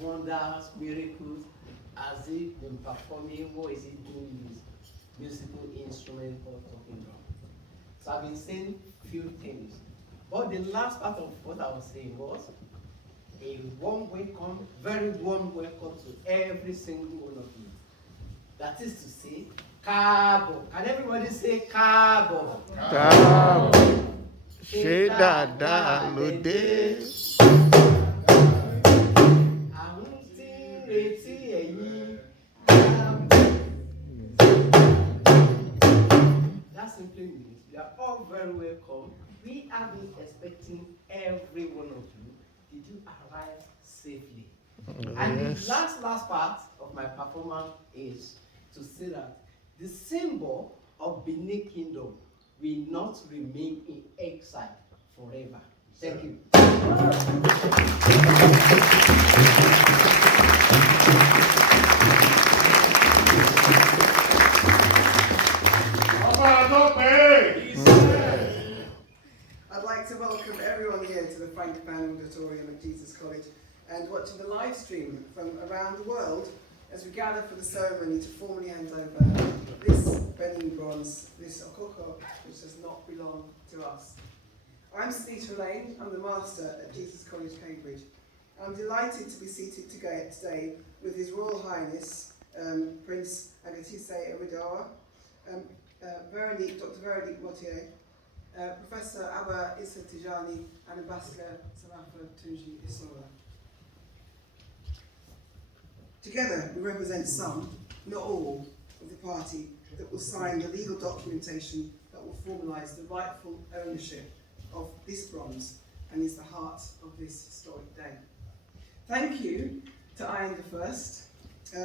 wonders, miracles, as he been performing. What is he doing with musical instrument called talking drum? So I've been saying few things. But the last part of what I was saying was a warm welcome, very warm welcome to every single one of you. That is to say, Kabo. Can everybody say Kabo? Kabo. Ṣé dáadáa ló dé? Àwọn tí ń retí ẹ̀yin. That simply means you are all very welcome. We have been expecting every one of you. Did you arrive safely? And the last part of my performance is to say that the symbol of Benin Kingdom will not remain in exile forever. Thank you. I'd like to welcome everyone here to the Frank Pan Auditorium at Jesus College and watching the live stream from around the world as we gather for the ceremony to formally hand over this Benin bronze, this Okukor, which does not belong to us. I'm Sunita Lane, I'm the Master at Jesus College, Cambridge. I'm delighted to be seated today with His Royal Highness, Prince Agatise Ewuare, Dr. Veronique Motier, Professor Abba Issa Tijani, and Ambassador Sarafa Tunji Isola. Together, we represent some, not all, of the party that will sign the legal documentation that will formalise the rightful ownership of this bronze and is the heart of this historic day. Thank you to Ayan the First,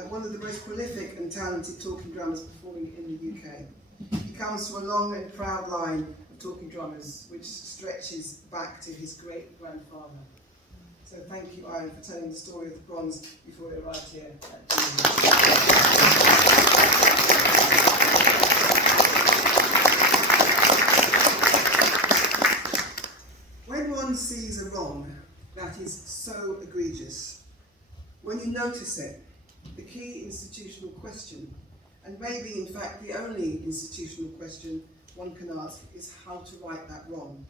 one of the most prolific and talented talking drummers performing in the UK. He comes from a long and proud line of talking drummers which stretches back to his great-grandfather. So thank you, Ayan, for telling the story of the bronze before it arrived here. When one sees a wrong that is so egregious, when you notice it, the key institutional question, and maybe in fact the only institutional question one can ask, is how to right that wrong.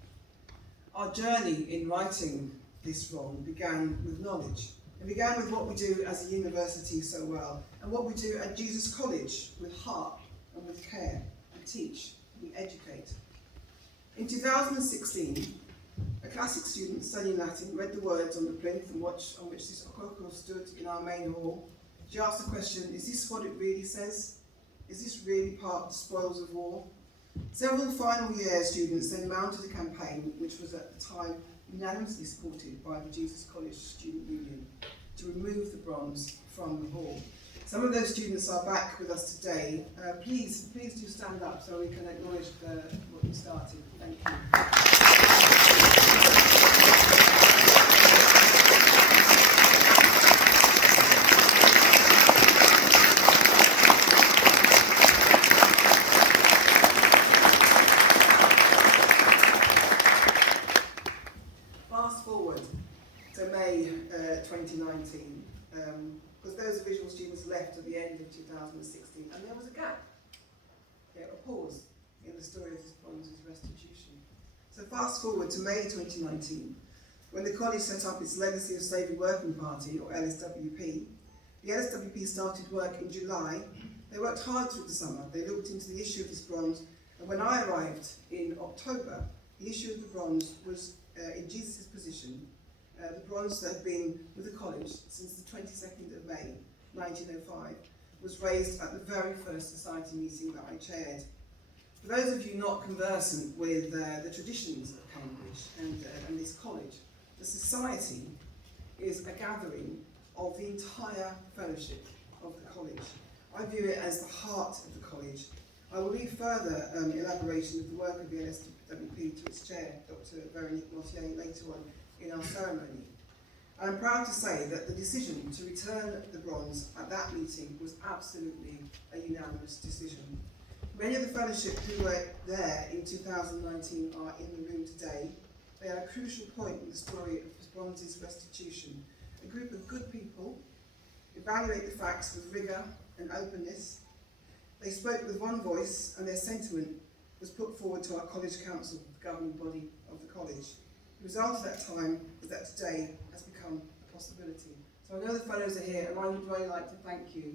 Our journey in righting this wrong began with knowledge. It began with what we do as a university so well, and what we do at Jesus College with heart and with care. We teach, we educate. In 2016, a classic student studying Latin read the words on the plinth on which this Okukor stood in our main hall. She asked the question, is this what it really says? Is this really part of the spoils of war? Several final year students then mounted a campaign which was at the time unanimously supported by the Jesus College Student Union to remove the bronze from the hall. Some of those students are back with us today. Please do stand up so we can acknowledge what you started. Thank you. Fast forward to May 2019, because those visual students left at the end of 2016, and there was a gap, a pause in the story of this bronze's restitution. So fast forward to May 2019, when the college set up its Legacy of Slavery Working Party, or LSWP. The LSWP started work in July. They worked hard through the summer. They looked into the issue of this bronze, and when I arrived in October, the issue of the bronze was in Jesus' position, the bronze that had been with the college since the 22nd of May 1905 was raised at the very first society meeting that I chaired. For those of you not conversant with the traditions of Cambridge and this college, the society is a gathering of the entire fellowship of the college. I view it as the heart of the college. I will leave further elaboration of the work of the LSWP to its chair, Dr. Veronique Motier, later on in our ceremony. And I'm proud to say that the decision to return the bronze at that meeting was absolutely a unanimous decision. Many of the fellowship who were there in 2019 are in the room today. They are a crucial point in the story of bronze's restitution, a group of good people, evaluate the facts with rigour and openness. They spoke with one voice, and their sentiment was put forward to our college council, the governing body of the college. The result of that time is that today has become a possibility. So I know the fellows are here, and I would really like to thank you.